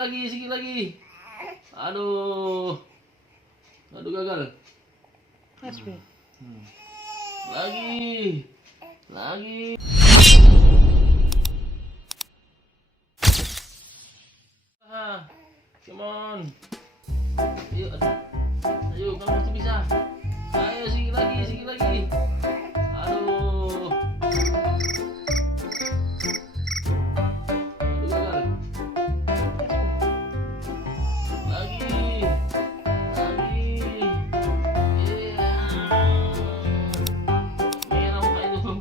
Lagi, sikit lagi. Aduh. Aduh gagal. Lagi. Lagi. Ah, come on. Ayo, ayo, kamu pasti bisa. Ayo, sikit lagi, sikit lagi. Aduh. Aduh gagal. Lagi. Lagi. Iya. Merah muka itu.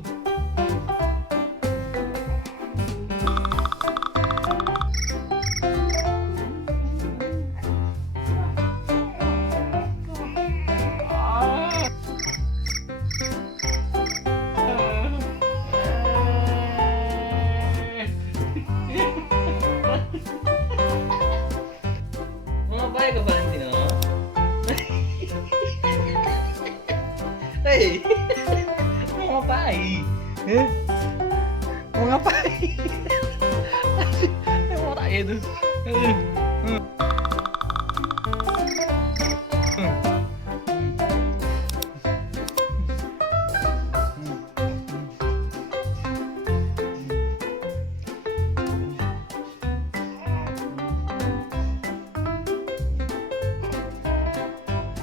Mau ngapain ke Valentino? Hei, mau ngapain? Hah? Mau ngapain? Mau tak itu?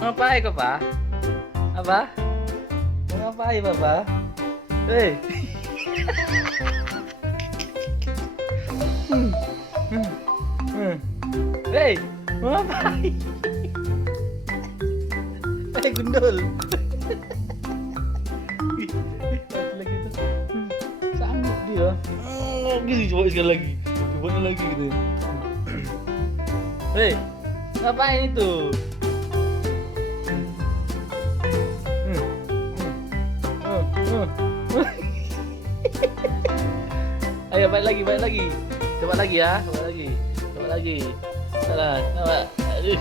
Ngapain kok, Pak? Apa? Mau ngapain, Bapak? Hei. Hei, mau ngapain? Hei, gundul. Lagi itu. Sanggup dia. Lagi coba sekali lagi. Coba lagi gitu. Hei, ngapain itu? Ayo balik lagi. Coba lagi ya, coba lagi. Salah, coba. Aduh.